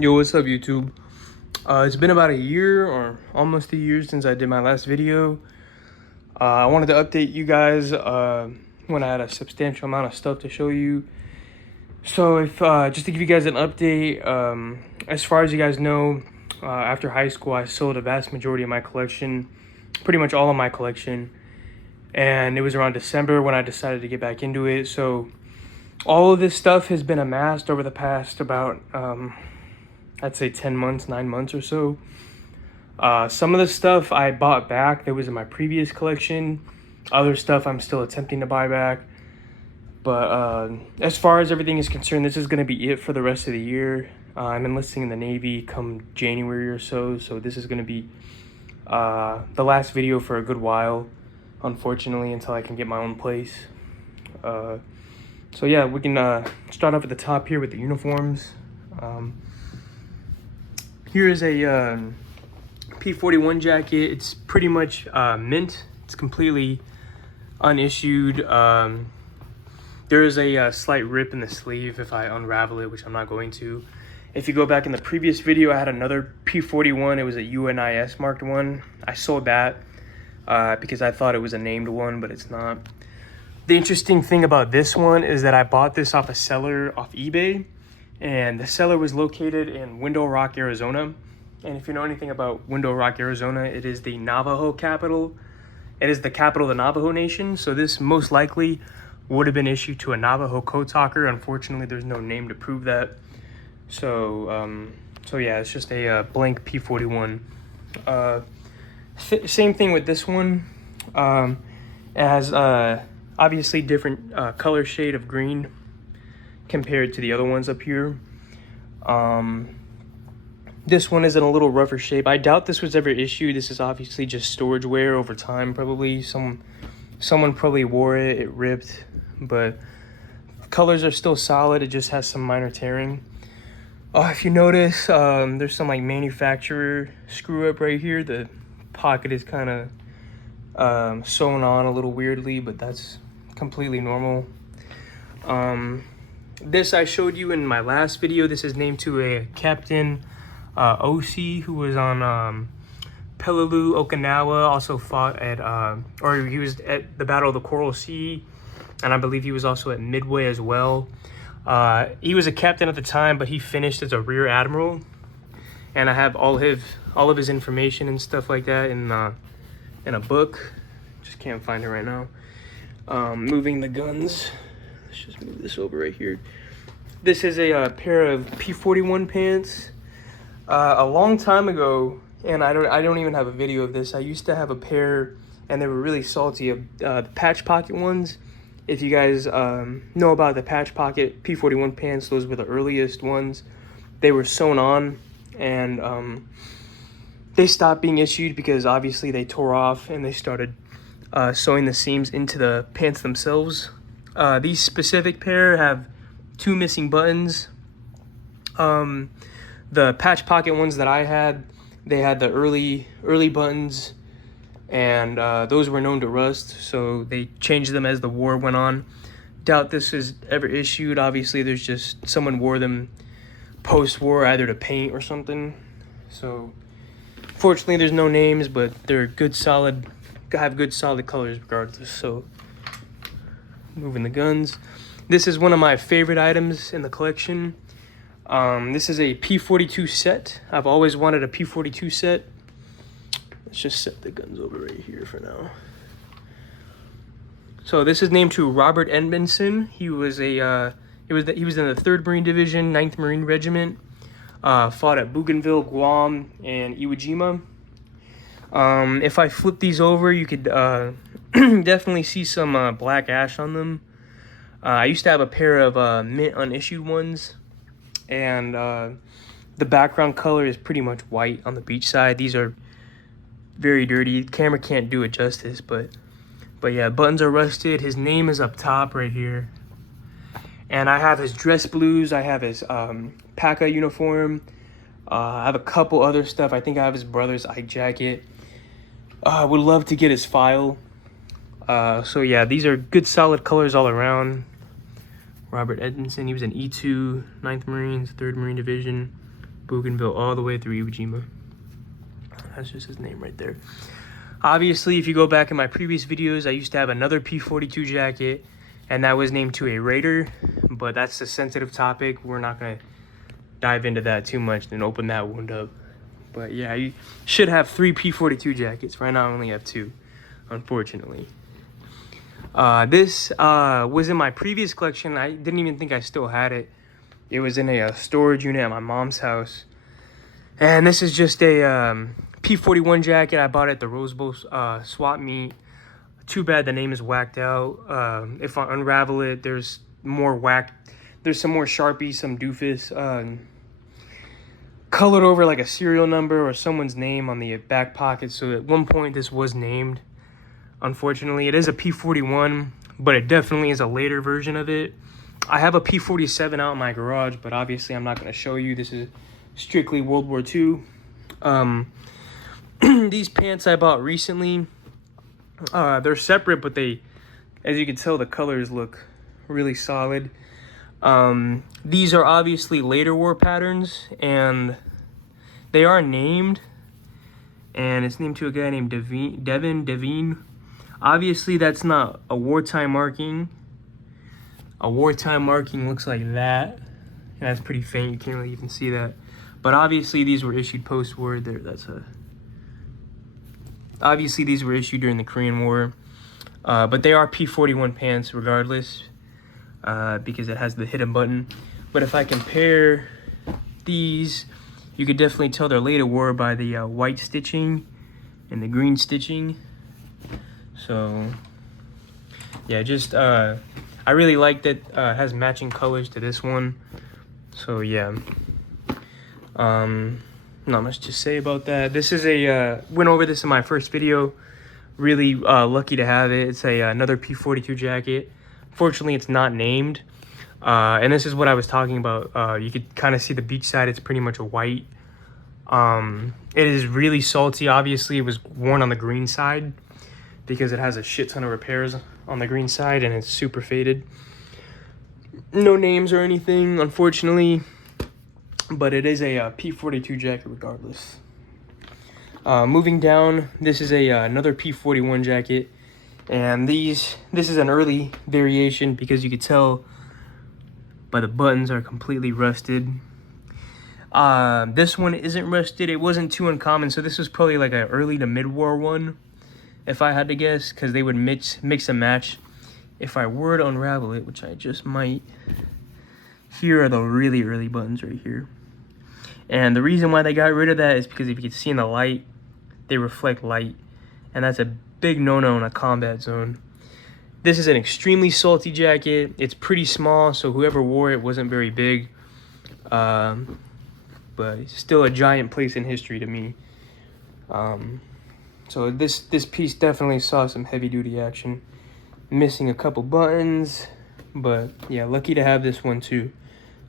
Yo, what's up, YouTube? It's been about a year or almost a year since I did my last video. I wanted to update you guys when I had a substantial amount of stuff to show you. So, if just to give you guys an update, as far as you guys know, after high school, I sold a vast majority of my collection, pretty much all of my collection, and it was around December when I decided to get back into it. So, all of this stuff has been amassed over the past about I'd say 10 months, 9 months or so. Some of the stuff I bought back that was in my previous collection. Other stuff I'm still attempting to buy back. But as far as everything is concerned, this is going to be it for the rest of the year. I'm enlisting in the Navy come January or so. So this is going to be the last video for a good while, unfortunately, until I can get my own place. So yeah, we can start off at the top here with the uniforms. Here is a P-41 jacket. It's pretty much mint. It's completely unissued. There is a slight rip in the sleeve if I unravel it, which I'm not going to. If you go back in the previous video, I had another P-41. It was a UNIS marked one. I sold that because I thought it was a named one, but it's not. The interesting thing about this one is that I bought this off a seller off eBay. And the seller was located in Window Rock, Arizona. And if you know anything about Window Rock, Arizona, it is the Navajo capital. It is the capital of the Navajo Nation. So this most likely would have been issued to a Navajo code talker. Unfortunately, there's no name to prove that. So, yeah, it's just a blank P-41. Same thing with this one. It has obviously different color shade of green compared to the other ones up here. This one is in a little rougher shape. I doubt this was ever issued. This is obviously just storage wear over time, probably. Someone probably wore it, it ripped, but colors are still solid. It just has some minor tearing. If you notice, there's some like manufacturer screw up right here. The pocket is kind of sewn on a little weirdly, but that's completely normal. This I showed you in my last video. This is named to a Captain OC who was on Peleliu, Okinawa, also fought at, or he was at the Battle of the Coral Sea, and I believe he was also at Midway as well. He was a captain at the time, but he finished as a rear admiral, and I have all of his information and stuff like that in a book. Just can't find it right now. Moving the guns. Let's just move this over right here. This is a pair of P-41 pants. A long time ago, and I don't even have a video of this. I used to have a pair, and they were really salty, of patch pocket ones. If you guys know about the patch pocket P-41 pants, those were the earliest ones. They were sewn on, and they stopped being issued because obviously they tore off, and they started sewing the seams into the pants themselves. These specific pair have 2 missing buttons. The patch pocket ones that I had, they had the early buttons, and those were known to rust, so they changed them as the war went on. Doubt this is ever issued. Obviously, there's just someone wore them post-war either to paint or something. So, fortunately, there's no names, but they're good, solid, have good solid colors regardless. So, moving the guns. This is one of my favorite items in the collection. This is a P-42 set. I've always wanted a P-42 set. Let's just set the guns over right here for now. So this is named to Robert Edmondson. He was he was in the 3rd Marine Division, 9th Marine Regiment. Fought at Bougainville, Guam, and Iwo Jima. If I flip these over, you could definitely see some black ash on them. I used to have a pair of mint unissued ones, and the background color is pretty much white on the beach side. These are very dirty. The camera can't do it justice, but yeah, buttons are rusted. His name is up top right here. And I have his dress blues. I have his PACA uniform. I have a couple other stuff. I think I have his brother's Ike jacket. I would love to get his file. So yeah, these are good solid colors all around. Robert Edmondson, he was an E2, 9th Marines, 3rd Marine Division. Bougainville all the way through Iwo Jima. That's just his name right there. Obviously, if you go back in my previous videos, I used to have another P-42 jacket, and that was named to a Raider, but that's a sensitive topic. We're not going to dive into that too much and open that wound up. But yeah, you should have 3 P-42 jackets. Right now, I only have 2, unfortunately. This was in my previous collection. I didn't even think I still had it. It was in a storage unit at my mom's house. And this is just a P-41 jacket. I bought it at the Rose Bowl swap meet. Too bad the name is whacked out. If I unravel it, there's more whack. There's some more Sharpie, some doofus. Colored over like a serial number or someone's name on the back pocket. So at one point this was named. Unfortunately, it is a P-41, but it definitely is a later version of it. I have a P-47 out in my garage, but obviously I'm not going to show you. This is strictly World War II. These pants I bought recently. They're separate, but they, as you can tell, the colors look really solid. These are obviously later war patterns, and they are named. And it's named to a guy named Devin. Obviously, that's not a wartime marking. A wartime marking looks like that. And that's pretty faint. You can't really even see that. But obviously, these were issued post-war. Obviously, these were issued during the Korean War. But they are P-41 pants regardless. Because it has the hidden button. But if I compare these, you could definitely tell they're later war by the white stitching and the green stitching. So yeah, just I really like that it has matching colors to this one. So yeah, not much to say about that. This is a went over this in my first video. Really lucky to have it. It's another P-42 jacket. Fortunately, it's not named. And this is what I was talking about. You could kind of see the beach side. It's pretty much a white. It is really salty. Obviously, it was worn on the green side because it has a shit ton of repairs on the green side and it's super faded. No names or anything, unfortunately, but it is a P-42 jacket regardless. Moving down, this is another P-41 jacket, and this is an early variation because you could tell by the buttons are completely rusted. This one isn't rusted. It wasn't too uncommon, so this was probably like an early to mid-war one, if I had to guess, because they would mix and match. If I were to unravel it, which I just might, here are the really early buttons right here. And the reason why they got rid of that is because if you can see in the light, they reflect light, and that's a big no-no in a combat zone. This is an extremely salty jacket. It's pretty small, so whoever wore it wasn't very big. But it's still a giant place in history to me. So this piece definitely saw some heavy-duty action. Missing a couple buttons, but yeah, lucky to have this one too.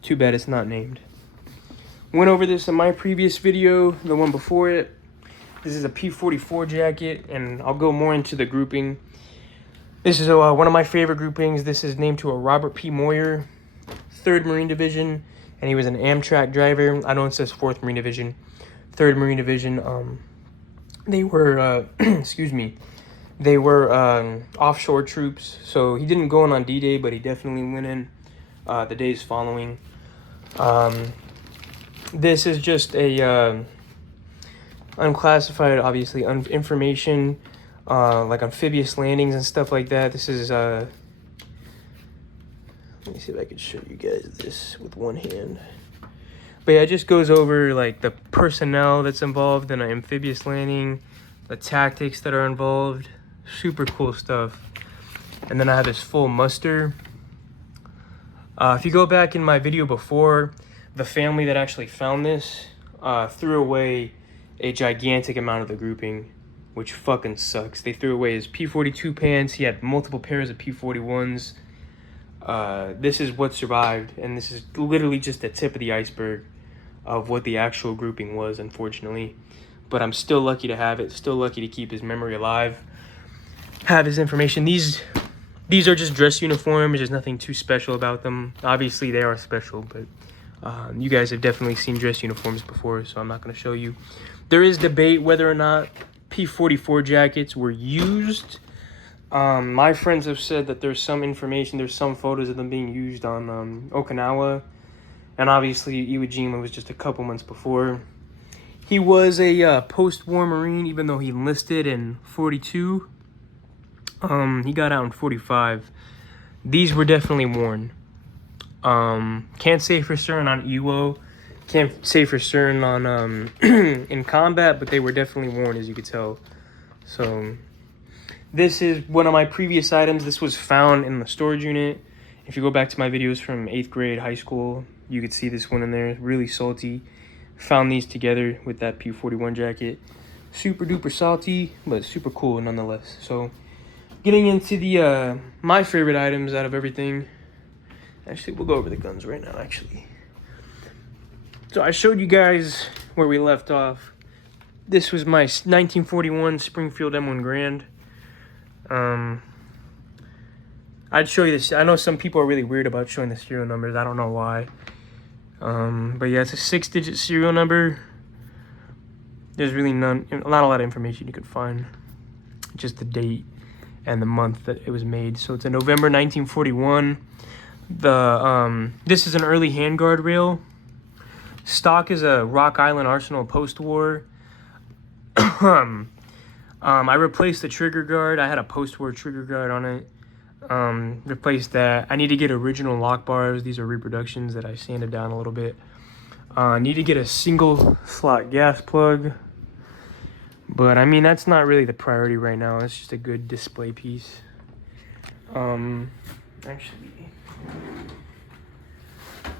Too bad it's not named. Went over this in my previous video, the one before it. This is a P-44 jacket, and I'll go more into the grouping. This is one of my favorite groupings. This is named to a Robert P. Moyer, 3rd Marine Division, and he was an Amtrak driver. I know it says 4th Marine Division, 3rd Marine Division. They were, excuse me, they were offshore troops. So he didn't go in on D-Day, but he definitely went in the days following. This is just a unclassified, obviously, information, like amphibious landings and stuff like that. This is, let me see if I can show you guys this with one hand. But yeah, it just goes over like the personnel that's involved in an amphibious landing, the tactics that are involved. Super cool stuff. And then I have this full muster. If you go back in my video before, the family that actually found this threw away a gigantic amount of the grouping, which fucking sucks. They threw away his P-42 pants. He had multiple pairs of P-41s. This is what survived, and this is literally just the tip of the iceberg of what the actual grouping was, unfortunately. But I'm still lucky to have it, still lucky to keep his memory alive, have his information. These are just dress uniforms. There's nothing too special about them. Obviously, they are special, but You guys have definitely seen dress uniforms before, so I'm not going to show you. There is debate whether or not P44 jackets were used. My friends have said that there's some information, there's some photos of them being used on Okinawa. And obviously, Iwo Jima was just a couple months before. He was a post-war Marine, even though he enlisted in 42. He got out in 45. These were definitely worn. Can't say for certain on Iwo. Can't say for certain on in combat, but they were definitely worn, as you could tell. So this is one of my previous items. This was found in the storage unit. If you go back to my videos from 8th grade high school, you could see this one in there. Really salty. Found these together with that P41 jacket. Super duper salty, but super cool nonetheless. So getting into the my favorite items out of everything. Actually, we'll go over the guns right now, actually. So I showed you guys where we left off. This was my 1941 Springfield M1 Grand. I'd show you this. I know some people are really weird about showing the serial numbers. I don't know why. But yeah, it's a 6-digit serial number. There's really not a lot of information you could find. Just the date and the month that it was made. So it's a November 1941. This is an early handguard rail. Stock is a Rock Island Arsenal post-war. I replaced the trigger guard. I had a post-war trigger guard on it. Replaced that. I need to get original lock bars. These are reproductions that I sanded down a little bit. Need to get a single slot gas plug. But I mean, that's not really the priority right now. It's just a good display piece. Actually,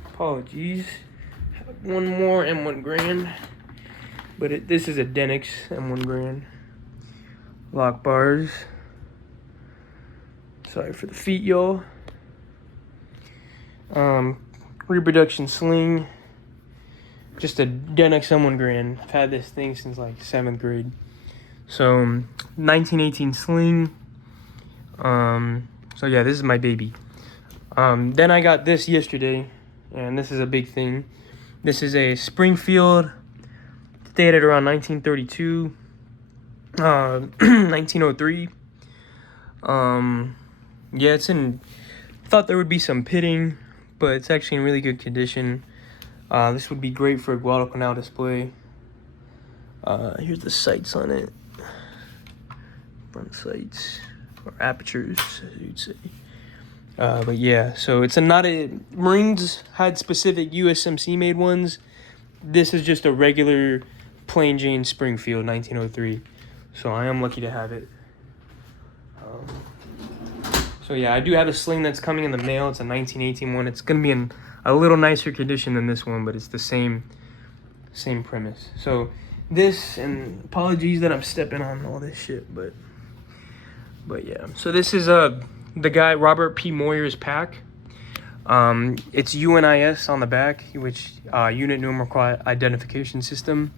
apologies. One more M1 Grand. But this is a Denix M1 Grand. Lock bars. Sorry for the feet, y'all. Reproduction sling. Just a Denix M1 Grand. I've had this thing since like 7th grade. So 1918 sling. So yeah, this is my baby. Then I got this yesterday, and this is a big thing. This is a Springfield, dated around 1932, 1903. Yeah, thought there would be some pitting, but it's actually in really good condition. This would be great for a Guadalcanal display. Here's the sights on it. Front sights, or apertures, as you'd say. But yeah, so it's Marines had specific USMC made ones. This is just a regular plain Jane Springfield 1903. So I am lucky to have it. So yeah, I do have a sling that's coming in the mail. It's a 1918 one. It's going to be in a little nicer condition than this one, but it's the same premise. So this, and apologies that I'm stepping on all this shit, but yeah. So this is the guy Robert P. Moyer's pack. It's UNIS on the back, which unit numerical identification system.